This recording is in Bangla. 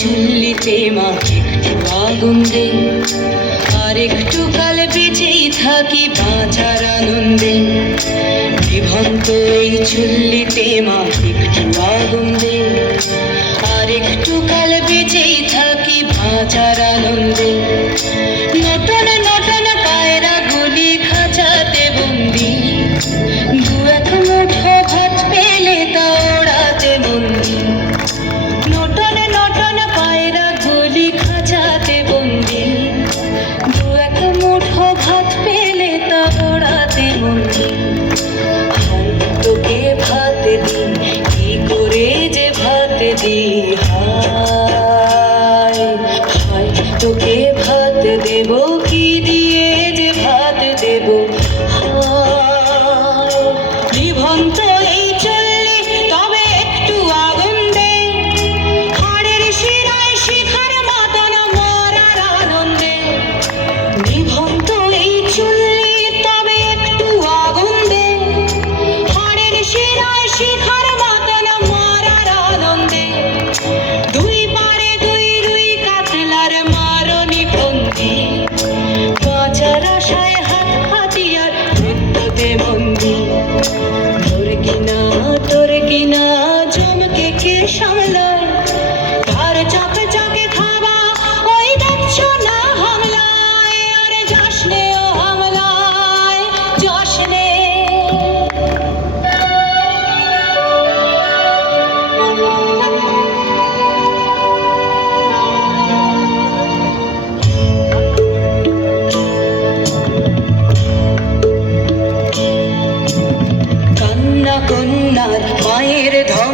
চুল্লিতে মা একটু আগুন দে, আর একটু কাল বেঁচেই থাকি বাঁচার আনন্দে। বিভক্ত এই চুল্লিতে মা একটু আগুন দে, আর একটু কাল বেঁচেই থাকি বাঁচার আনন্দে। নটন নটন পায়রা গুলি খাঁচাতে বন্দি, দু এক মুঠো ভাত পেলে তা ওড়াতে বন্দি। নটন নটন পায়রা গুলি খাঁচাতে বন্দি, দু এক মুঠো ভাত পেলে তা ওড়াতে বন্দি। হায় তোকে ভাত দি, কি করে যে ভাত দি, হায় হায় তোকে ভাত দেব, কি দিয়ে যে ভাত দেব, হায়। বিভক্ত এই